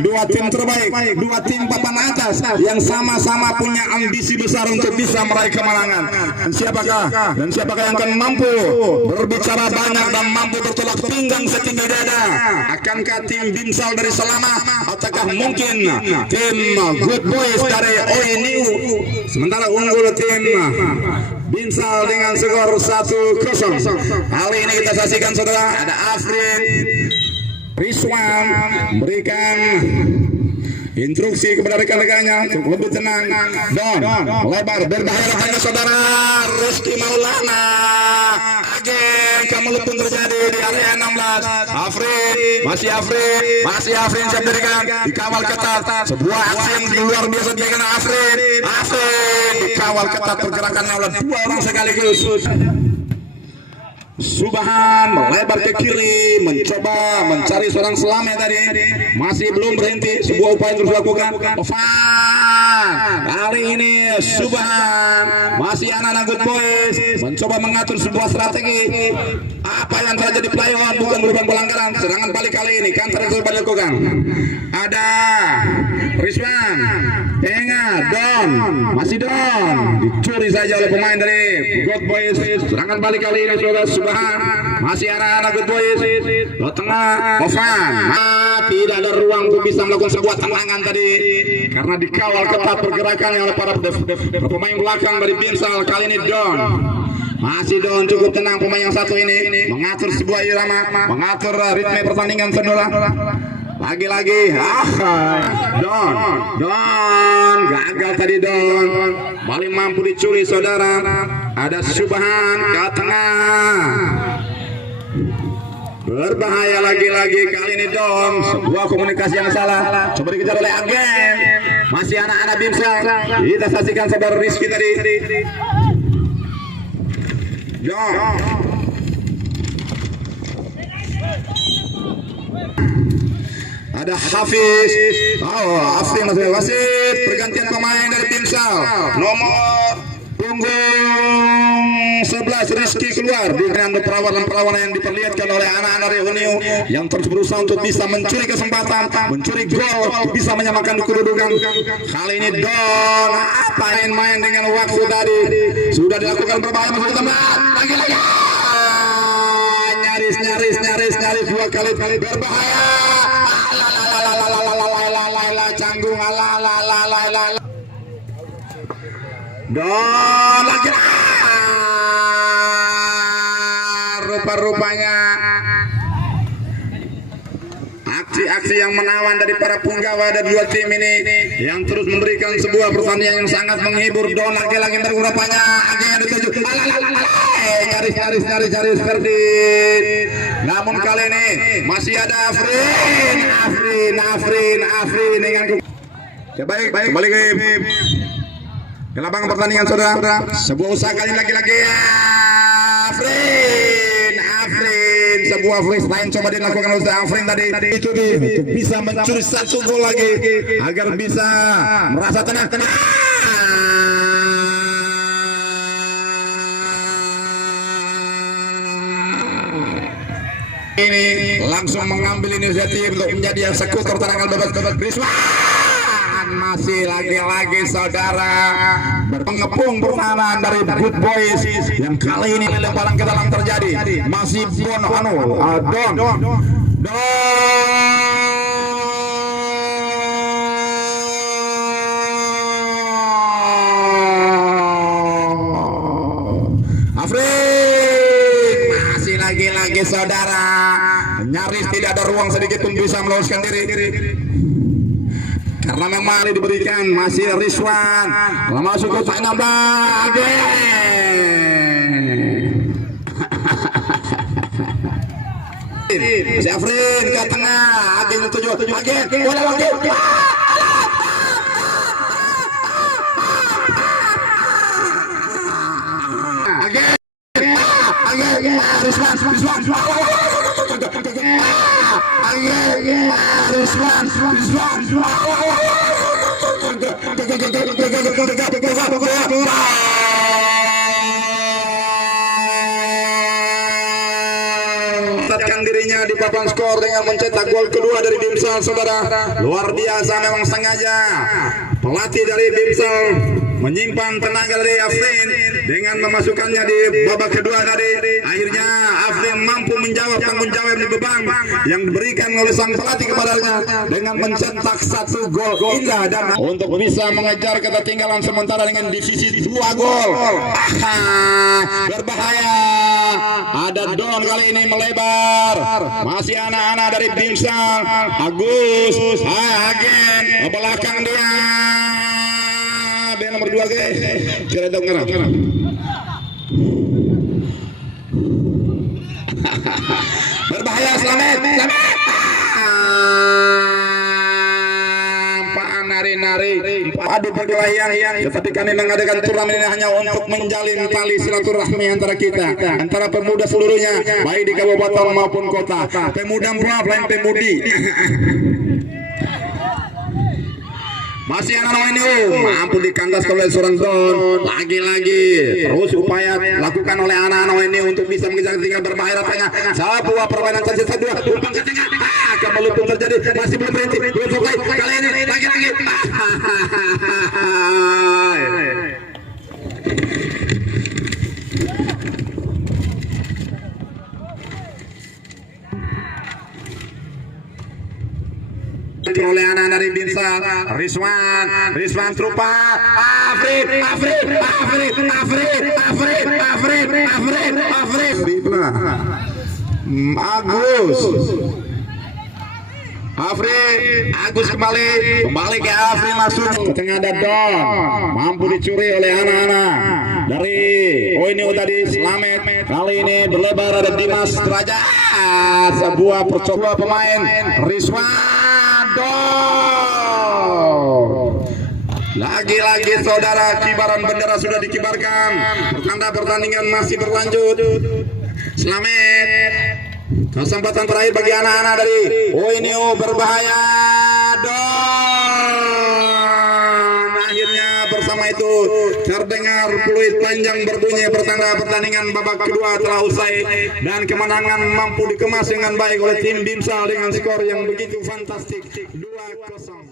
dua tim terbaik, dua tim papan atas yang sama-sama punya ambisi besar untuk bisa meraih kemenangan. Dan siapakah yang akan mampu berbicara banyak dan mampu bertolak pinggang setinggi dada? Akankah tim Binsal dari Selama ataukah mungkin tim Good Boys dari Oi New? Sementara unggul tim Binsal dengan skor 1-0. Kali ini kita saksikan saudara, ada Afrin Rizwan berikan instruksi kepada rekan-rekannya untuk lebih tenang. Don lebar berbahaya saudara. Rizky Maulana agen kemelupun terjadi di area 16. Masih Afrin siap diberikan, dikawal ketat. Sebuah aksi yang luar biasa dilakukan Afrin dikawal ketat, pergerakannya oleh dua orang sekaligus. Subhan melebar ke kiri, mencoba mencari seorang Selamet tadi, masih belum berhenti. Sebuah upaya terus dilakukan. Kali ini Subhan masih anak-anak Good Boys mencoba mengatur sebuah strategi. Apa yang terjadi di playoff bukan merupakan pelanggaran. Serangan balik kali ini kan terus dilakukan. Ada Rizwan, Don, masih Don, dicuri saja oleh pemain dari Good Boys. Serangan balik kali ini saudara. Subhan masih anak-anak Good Boys ke tengah. Ovan tidak ada ruang untuk bisa melakukan sebuah tendangan tadi karena dikawal ketat pergerakannya oleh para pemain belakang dari Binsal. Kali ini Don, masih Don cukup tenang pemain yang satu ini mengatur sebuah irama, mengatur ritme pertandingan saudara. Lagi-lagi Don gagal tadi. Don paling mampu dicuri saudara. Ada Subhan ke tengah, berbahaya lagi-lagi kali ini Don. Sebuah komunikasi yang salah coba dikejar oleh agen. Masih anak-anak Binsal. Kita saksikan saudara Rizky tadi. Don ada Hafiz. Afrin masih wasit. Pergantian pemain dari Binsal. Nomor punggung 11 Rizky keluar dengan perlawanan yang diperlihatkan oleh anak-anak Reunio yang terus berusaha untuk bisa mencuri kesempatan, mencuri gol, bisa menyamakan kedudukan. Kali ini Don main dengan waktu tadi sudah dilakukan berbahaya masuk tempat. Lagi-lagi nyaris dua kali berbahaya. Canggung Don lagi rupa-rupanya aksi-aksi yang menawan dari para punggawa dan dua tim ini yang terus memberikan sebuah pertandingan yang sangat menghibur. Don lagi-lagi rupanya akhirnya dituju. Nyaris seperti. Namun kali ini masih ada Afrin dengan baik kembali ke lapangan pertandingan saudara. Sebuah usaha kali lagi-lagi Afrin sebuah freestyle coba dilakukan oleh Afrin tadi. Itu bisa mencuri satu gol lagi agar bisa merasa tenang. Ini langsung mengambil inisiatif untuk menjadi eksekutor tendangan bebas Rizwan. Masih lagi-lagi saudara berpengepung pertahanan dari Good Boys yang kali ini lemparan ke dalam terjadi. Masih Don Afrin masih lagi-lagi saudara, nyaris tidak ada ruang sedikit pun bisa meloloskan diri karena memang diberikan. Masih Rizwan masuk ke sana lagi. Si Afrin ke tengah, agen tujuh agen bola lagi. Dirinya di papan skor dengan mencetak gol kedua dari Bimsal, saudara. Luar biasa memang, sengaja pelatih dari Bimsal menyimpan tenaga dari Afrin dengan memasukkannya di babak kedua tadi. Akhirnya Afrin mampu menjawab tanggung jawab di beban yang diberikan oleh sang pelatih kepadanya dengan mencetak 1 gol indah dan untuk bisa mengejar ketertinggalan sementara dengan divisi 2 gol. Berbahaya. Ada Don kali ini melebar. Masih anak-anak dari Bimsal. Agus, Agen ke belakang dia. Nomor 2 guys. Kira dong ngarang. Berbahaya, selamat. Nari-nari adu perkelahian, tetapi kami mengadakan turnamen ini hanya untuk menjalin tali silaturahmi antara kita, antara pemuda seluruhnya, baik di kabupaten maupun kota. Pemuda murah lain pemudi. Masih anak-anak ini mampu dikandas oleh seorang Don. Lagi-lagi terus upaya lakukan oleh anak-anak ini untuk bisa mengejar tinggal berbahaya tengah. Sebuah permainan chance kedua, umpan ke tengah. Kembali pun terjadi, masih belum berhenti, belum selesai. Kali ini lagi-lagi. Oleh anak dari Bimsal, Rizwan Trupa, Afrin, Agus kembali ke Afrin, masuk ke tengah ada Don, mampu dicuri oleh anak-anak dari ini tadi Slamet. Kali ini berlebar ada Dimas Derajat, sebuah percobaan pemain Rizwan. Lagi-lagi saudara, kibaran bendera sudah dikibarkan. Pertanda pertandingan masih berlanjut. Selamat. Kesempatan terakhir bagi anak-anak dari ONIO berbahaya. Don. Akhirnya bersama itu terdengar peluit panjang berbunyi, pertanda pertandingan babak kedua telah usai dan kemenangan mampu dikemas dengan baik oleh tim Bimsal dengan skor yang begitu fantastik 2-0.